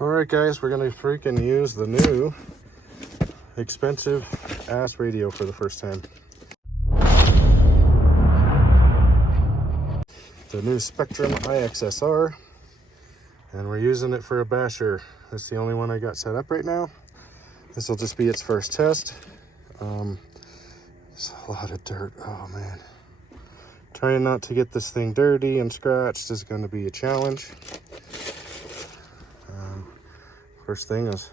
Alright guys, we're gonna freaking use the new expensive ass radio for the first time. The new Spektrum IXSR, and we're using it for a basher. That's the only one I got set up right now. This will just be its first test. There's a lot of dirt, oh man. Trying not to get this thing dirty and scratched is gonna be a challenge. First thing is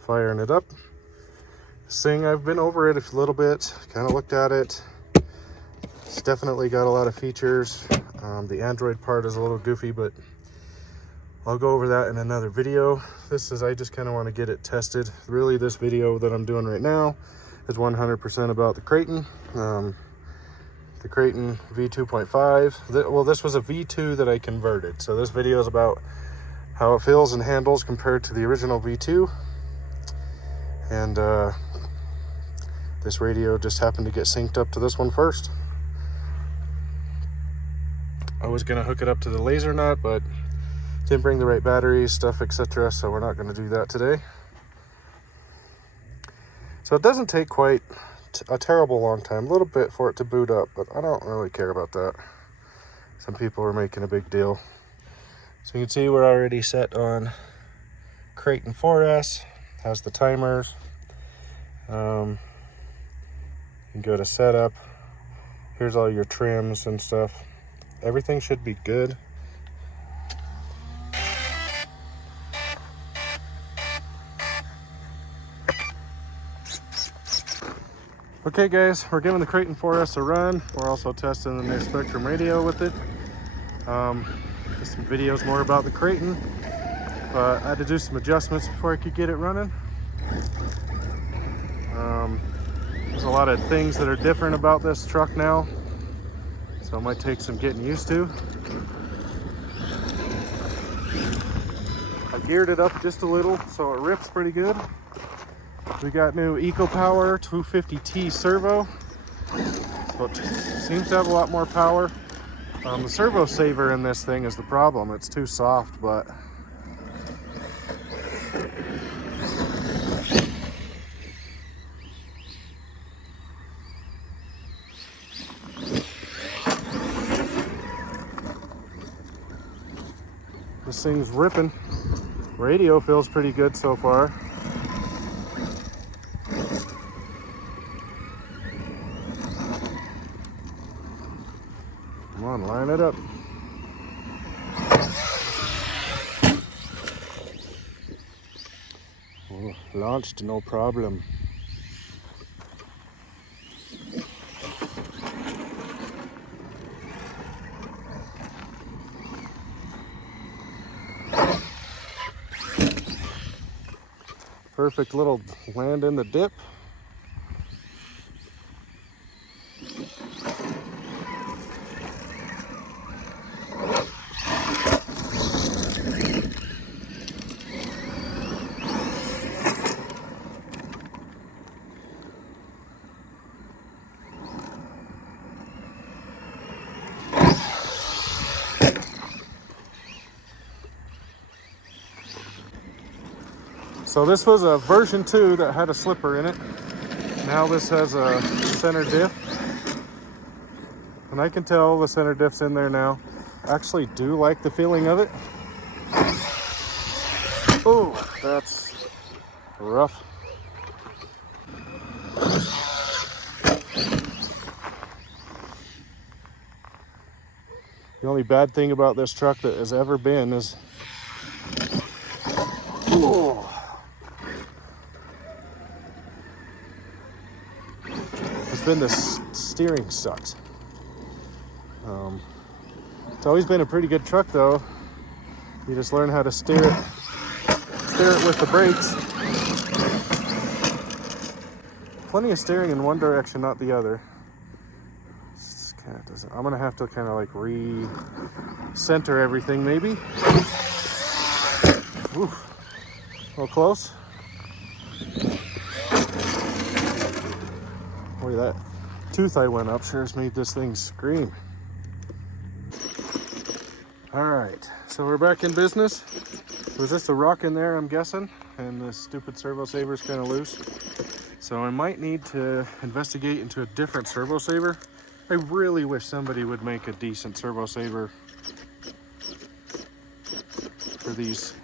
firing it up. This thing, I've been over it a little bit, kind of looked at it. It's definitely got a lot of features. The Android part is a little goofy, but I'll go over that in another video. I just kind of want to get it tested. Really, this video that I'm doing right now is 100% about the Kraton. The Kraton V2.5. Well, this was a V2 that I converted. So this video is about how it feels and handles compared to the original V2. And this radio just happened to get synced up to this one first. I was gonna hook it up to the laser nut, but didn't bring the right batteries, stuff, etc. So we're not gonna do that today. So it doesn't take quite a terrible long time, a little bit for it to boot up, but I don't really care about that. Some people are making a big deal. So you can see we're already set on Kraton 4S, has the timers. You can go to setup. Here's all your trims and stuff. Everything should be good. Okay guys, we're giving the Kraton 4S a run. We're also testing the new Spektrum radio with it. There's some videos more about the Kraton, but I had to do some adjustments before I could get it running. There's a lot of things that are different about this truck now, so it might take some getting used to. I geared it up just a little so it rips pretty good. We got new EcoPower 250T servo, so it seems to have a lot more power. The servo saver in this thing is the problem. It's too soft, but this thing's ripping. Radio feels pretty good so far. Come on, line it up. Oh, launched, no problem. Perfect little land in the dip. So this was a version 2 that had a slipper in it. Now this has a center diff. And I can tell the center diff's in there now. I actually do like the feeling of it. Oh, that's rough. The only bad thing about this truck that has ever been is has been the steering sucks. It's always been a pretty good truck though. You just learn how to steer it with the brakes. Plenty of steering in one direction, not the other. I'm gonna have to kind of like re-center everything maybe. Oof. A little close. Look at that tooth I went up, sure has made this thing scream. All right, So we're back in business. Was just a rock in there, I'm guessing, and the stupid servo saver is kind of loose. So I might need to investigate into a different servo saver. I really wish somebody would make a decent servo saver for these.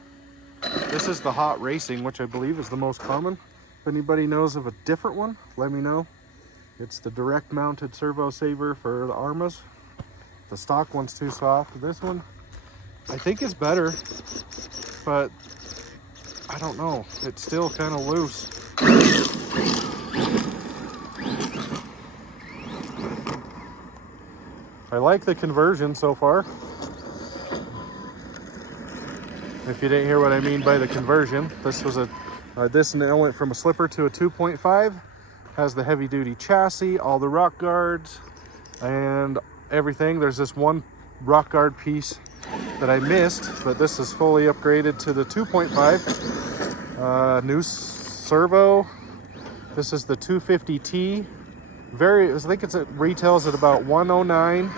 This is the Hot Racing, which I believe is the most common. If anybody knows of a different one, let me know. It's the direct mounted servo saver for the Arrmas. The stock one's too soft. This one, I think it's better, but I don't know. It's still kind of loose. I like the conversion so far. If you didn't hear what I mean by the conversion, this was this now went from a slipper to a 2.5. Has the heavy duty chassis, all the rock guards, and everything. There's this one rock guard piece that I missed, but this is fully upgraded to the 2.5. New servo. This is the 250T. I think it retails at about 109,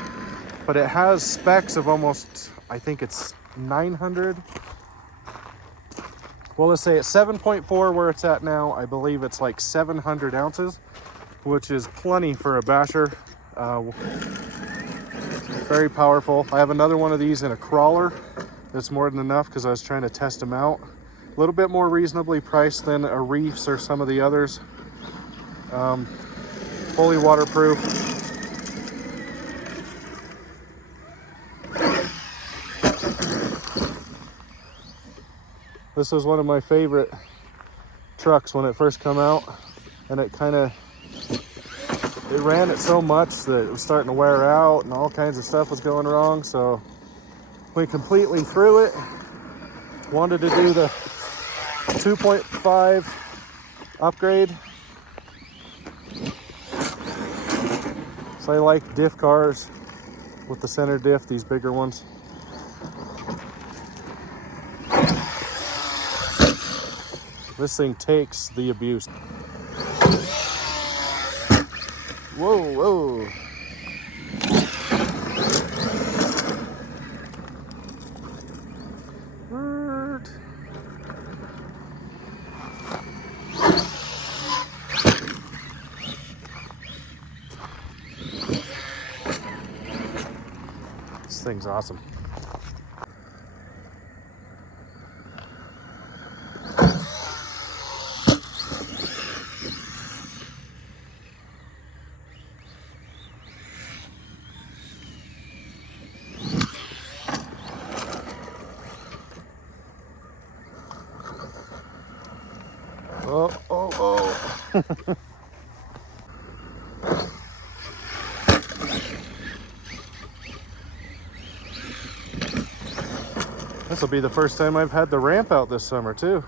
but it has specs of almost, I think it's 900. Well, let's say it's 7.4 where it's at now. I believe it's like 700 ounces, which is plenty for a basher. Very powerful. I have another one of these in a crawler. That's more than enough because I was trying to test them out. A little bit more reasonably priced than a Reefs or some of the others. Fully waterproof. This was one of my favorite trucks when it first came out, and it ran it so much that it was starting to wear out and all kinds of stuff was going wrong. So went completely through it. Wanted to do the 2.5 upgrade. So I like diff cars with the center diff, these bigger ones. This thing takes the abuse. Whoa, whoa. This thing's awesome. Oh, oh, oh. This will be the first time I've had the ramp out this summer too.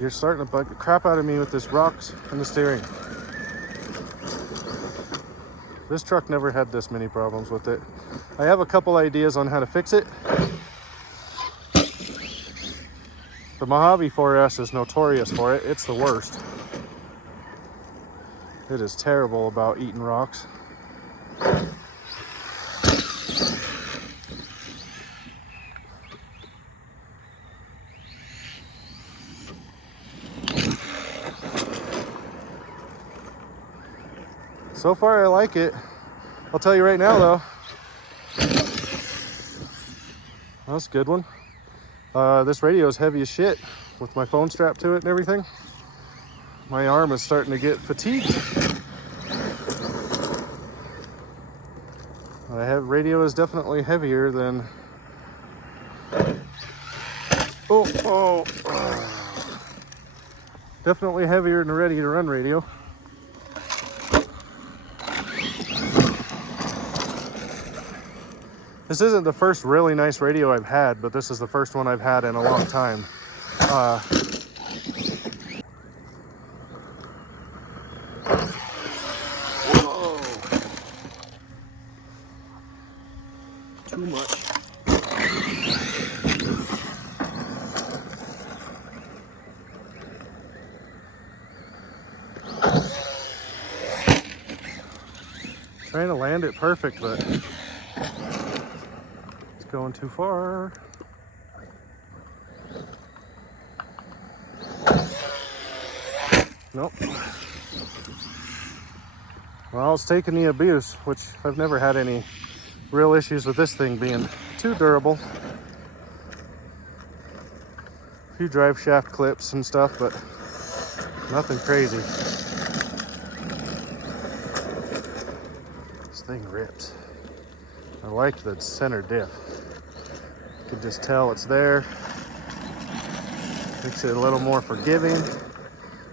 You're starting to bug the crap out of me with this rocks and the steering. This truck never had this many problems with it. I have a couple ideas on how to fix it. The Mojave 4S is notorious for it. It's the worst. It is terrible about eating rocks. So far, I like it. I'll tell you right now, though. That's a good one. This radio is heavy as shit with my phone strapped to it and everything. My arm is starting to get fatigued. Radio is definitely heavier than... Oh. Definitely heavier than a ready to run radio. This isn't the first really nice radio I've had, but this is the first one I've had in a long time. Whoa. Too much. Trying to land it perfect, but going too far. Nope. Well, it's taking the abuse, which I've never had any real issues with this thing being too durable. A few drive shaft clips and stuff, but nothing crazy. This thing ripped. I like the center diff. You can just tell it's there. Makes it a little more forgiving.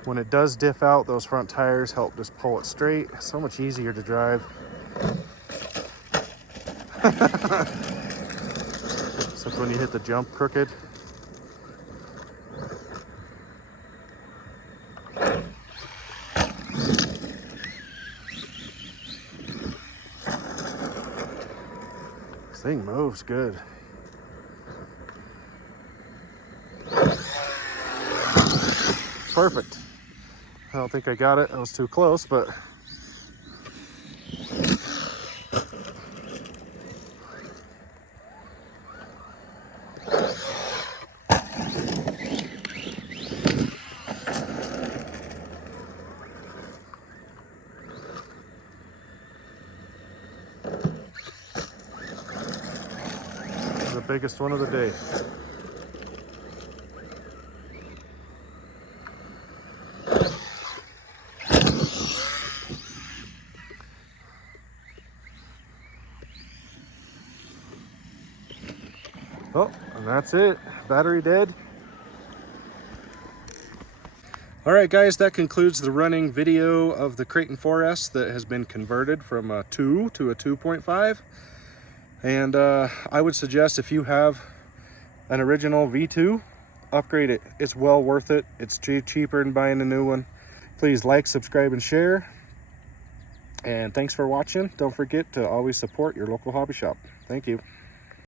When it does diff out, those front tires help just pull it straight. So much easier to drive. Except when you hit the jump crooked. This thing moves good. Perfect. I don't think I got it. I was too close, but the biggest one of the day. Oh, and that's it. Battery dead. All right, guys, that concludes the running video of the Kraton 4S that has been converted from a 2 to a 2.5. And I would suggest if you have an original V2, upgrade it. It's well worth it. It's cheaper than buying a new one. Please like, subscribe, and share. And thanks for watching. Don't forget to always support your local hobby shop. Thank you.